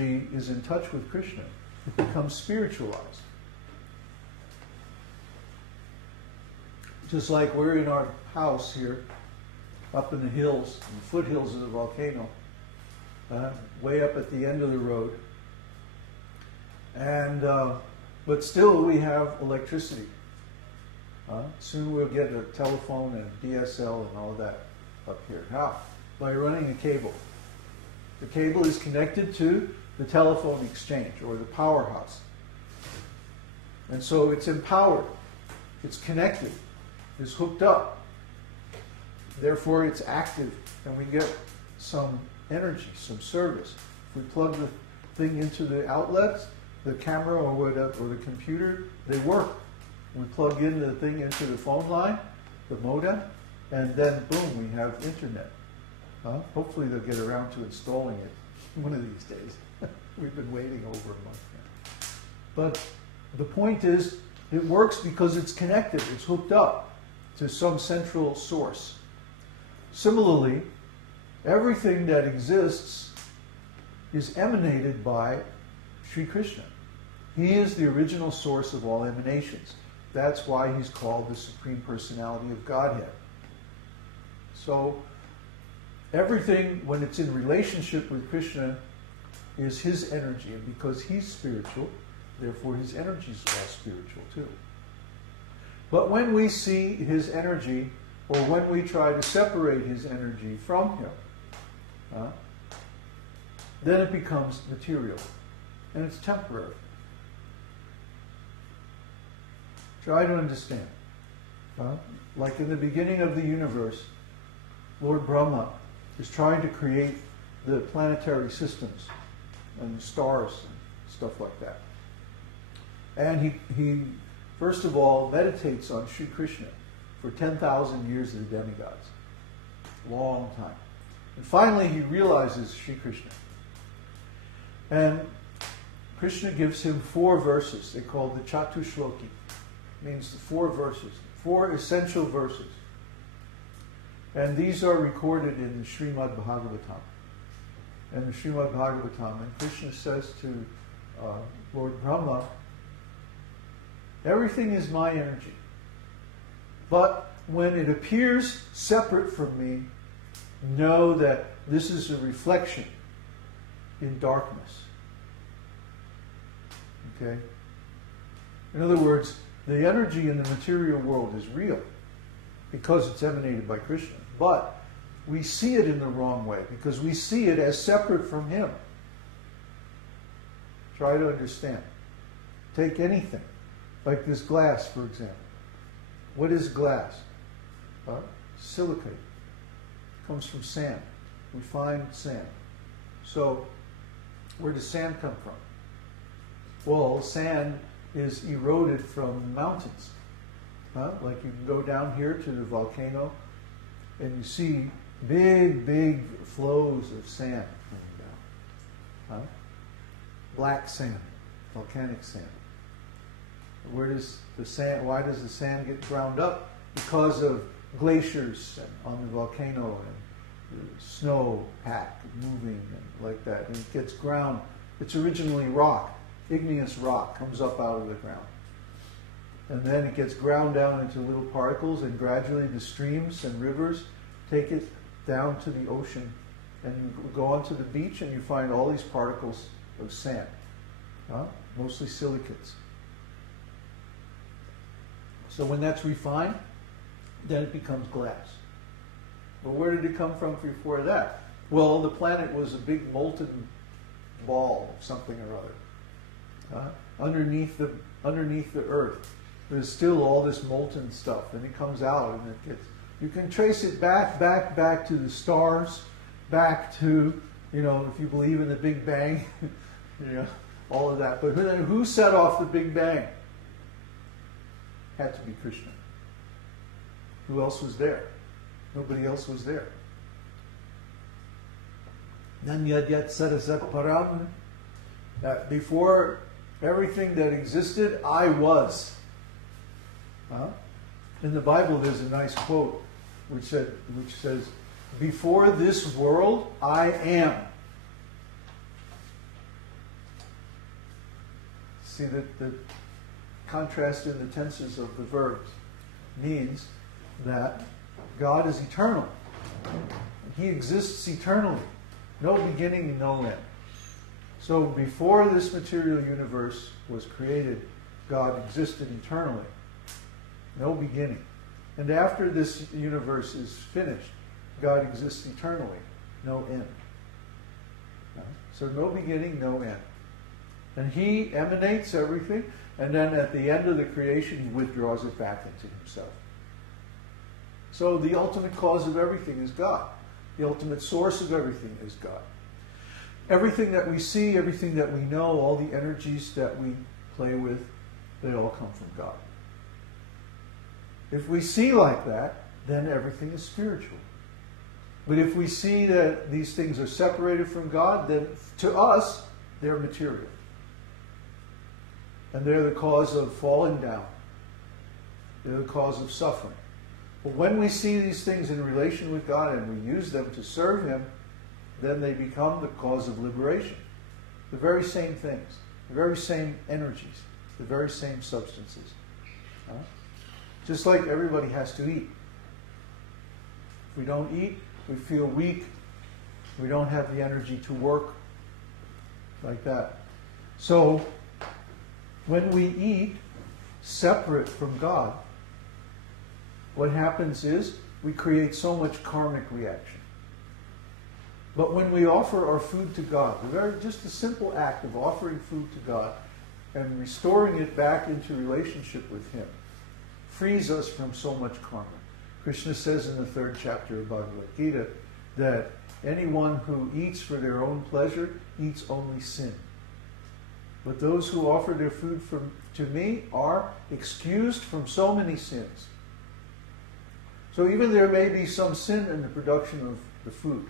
energy is in touch with Krishna, it becomes spiritualized. Just like we're in our house here, up in the hills, in the foothills of the volcano, way up at the end of the road. And but still we have electricity. Soon we'll get a telephone and DSL and all that up here. How? By running a cable. The cable is connected to the telephone exchange or the powerhouse. And so it's empowered. It's connected. It's hooked up. Therefore it's active and we get some energy, some service. If we plug the thing into the outlets, the camera or whatever, or the computer, they work. We plug in the thing into the phone line, the modem, and then boom, we have internet. Hopefully they'll get around to installing it one of these days. We've been waiting over a month now. But the point is, it works because it's connected, it's hooked up to some central source. Similarly, everything that exists is emanated by Sri Krishna. He is the original source of all emanations. That's why he's called the Supreme Personality of Godhead. So, everything, when it's in relationship with Krishna, is his energy. And because he's spiritual, therefore his energy is all spiritual too. But when we see his energy, or when we try to separate his energy from him, then it becomes material. And it's temporary. Try to understand. Like in the beginning of the universe, Lord Brahma is trying to create the planetary systems and stars and stuff like that. And he first of all meditates on Sri Krishna for 10,000 years of the demigods. Long time. And finally he realizes Sri Krishna. And Krishna gives him 4 verses. They call the Chatushloki. Means the 4 verses. 4 essential verses. And these are recorded in the Śrīmad-Bhāgavatam. And the Śrīmad-Bhāgavatam. And Krishna says to Lord Brahma, everything is my energy. But when it appears separate from me, know that this is a reflection in darkness. Okay? In other words, the energy in the material world is real because it's emanated by Krishna. But we see it in the wrong way because we see it as separate from him. Try to understand. Take anything, like this glass, for example. What is glass? Silicate. It comes from sand, refined sand. So, where does sand come from? Well, sand is eroded from mountains. Like you can go down here to the volcano and you see big, big flows of sand coming down. Black sand, volcanic sand. Where does the sand, why does the sand get ground up? Because of glaciers on the volcano and the snow pack moving and like that. And it gets ground. It's originally rock. Igneous rock comes up out of the ground. And then it gets ground down into little particles, and gradually the streams and rivers take it down to the ocean. And you go onto the beach and you find all these particles of sand, mostly silicates. So when that's refined, then it becomes glass. But where did it come from before that? Well, the planet was a big molten ball of something or other. Underneath the earth, there's still all this molten stuff, and it comes out, and it gets. You can trace it back to the stars, back to, if you believe in the Big Bang, all of that. But who set off the Big Bang? Had to be Krishna. Who else was there? Nobody else was there. Nan yad yat sarasat param. Before everything that existed, I was. In the Bible, there's a nice quote which says, "Before this world, I am." See, the contrast in the tenses of the verbs means that God is eternal. He exists eternally. No beginning and no end. So before this material universe was created, God existed eternally. No beginning. And after this universe is finished, God exists eternally. No end. So no beginning, no end. And He emanates everything, and then at the end of the creation, He withdraws it back into Himself. So the ultimate cause of everything is God. The ultimate source of everything is God. Everything that we see, everything that we know, all the energies that we play with, they all come from God. If we see like that, then everything is spiritual. But if we see that these things are separated from God, then to us, they're material. And they're the cause of falling down. They're the cause of suffering. But when we see these things in relation with God and we use them to serve Him, then they become the cause of liberation. The very same things, the very same energies, the very same substances. Just like everybody has to eat. If we don't eat, we feel weak. We don't have the energy to work like that. So, when we eat separate from God, what happens is we create so much karmic reaction. But when we offer our food to God, just a simple act of offering food to God and restoring it back into relationship with Him, frees us from so much karma. Krishna says in the 3rd chapter of Bhagavad-gītā that anyone who eats for their own pleasure eats only sin. But those who offer their food to me are excused from so many sins. So even there may be some sin in the production of the food.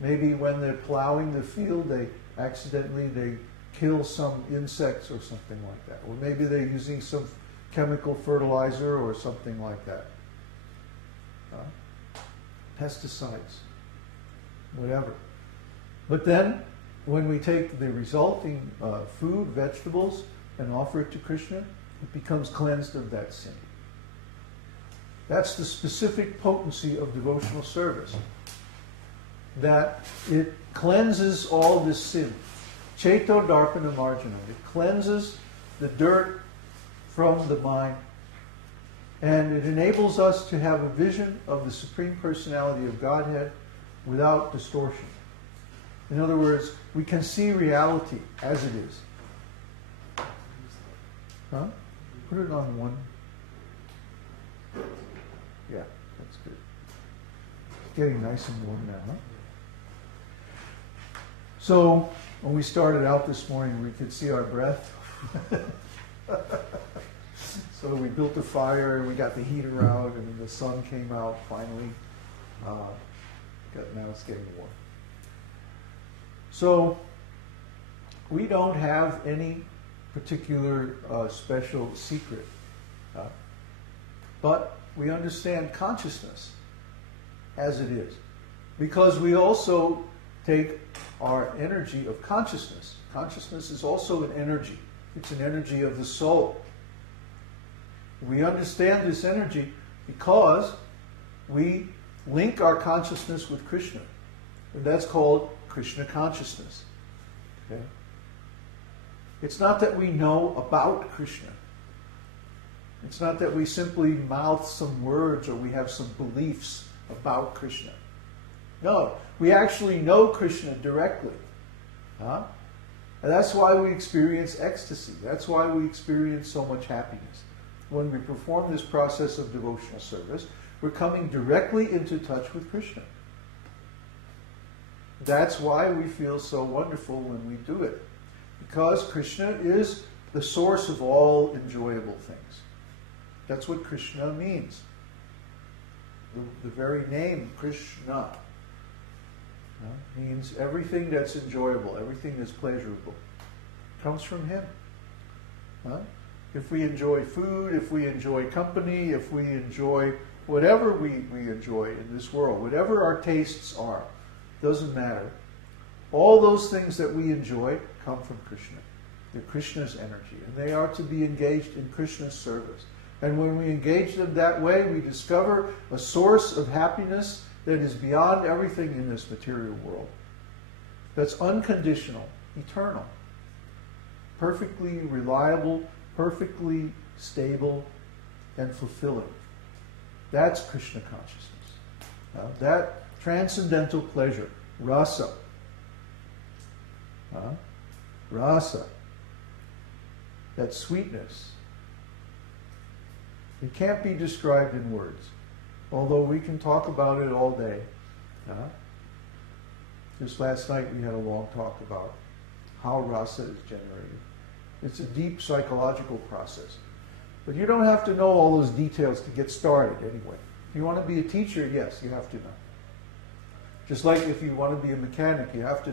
Maybe when they're plowing the field, they kill some insects or something like that. Or maybe they're using some chemical fertilizer or something like that. Pesticides, whatever. But then, when we take the resulting food, vegetables, and offer it to Krishna, it becomes cleansed of that sin. That's the specific potency of devotional service. That it cleanses all this sin. Cheto darpana marjana. It cleanses the dirt from the mind. And it enables us to have a vision of the Supreme Personality of Godhead without distortion. In other words, we can see reality as it is. Put it on one. Yeah, that's good. It's getting nice and warm now, huh? So, when we started out this morning, we could see our breath. So we built a fire, and we got the heater out, and the sun came out finally. Now it's getting warm. So, we don't have any particular special secret. But we understand consciousness as it is. Because we also take our energy of consciousness. Consciousness is also an energy. It's an energy of the soul. We understand this energy because we link our consciousness with Krishna. And that's called Krishna consciousness. Okay? It's not that we know about Krishna. It's not that we simply mouth some words or we have some beliefs about Krishna. No, we actually know Krishna directly. And that's why we experience ecstasy. That's why we experience so much happiness. When we perform this process of devotional service, we're coming directly into touch with Krishna. That's why we feel so wonderful when we do it. Because Krishna is the source of all enjoyable things. That's what Krishna means. The very name, Krishna, means everything that's enjoyable, everything that's pleasurable, comes from Him. If we enjoy food, if we enjoy company, if we enjoy whatever we enjoy in this world, whatever our tastes are, doesn't matter. All those things that we enjoy come from Krishna. They're Krishna's energy, and they are to be engaged in Krishna's service. And when we engage them that way, we discover a source of happiness that is beyond everything in this material world. That's unconditional, eternal, perfectly reliable, perfectly stable, and fulfilling. That's Krishna consciousness. That transcendental pleasure, rasa. Rasa. That sweetness. It can't be described in words, although we can talk about it all day. Just last night we had a long talk about how rasa is generated. It's a deep psychological process. But you don't have to know all those details to get started anyway. If you want to be a teacher, yes, you have to know. Just like if you want to be a mechanic, you have to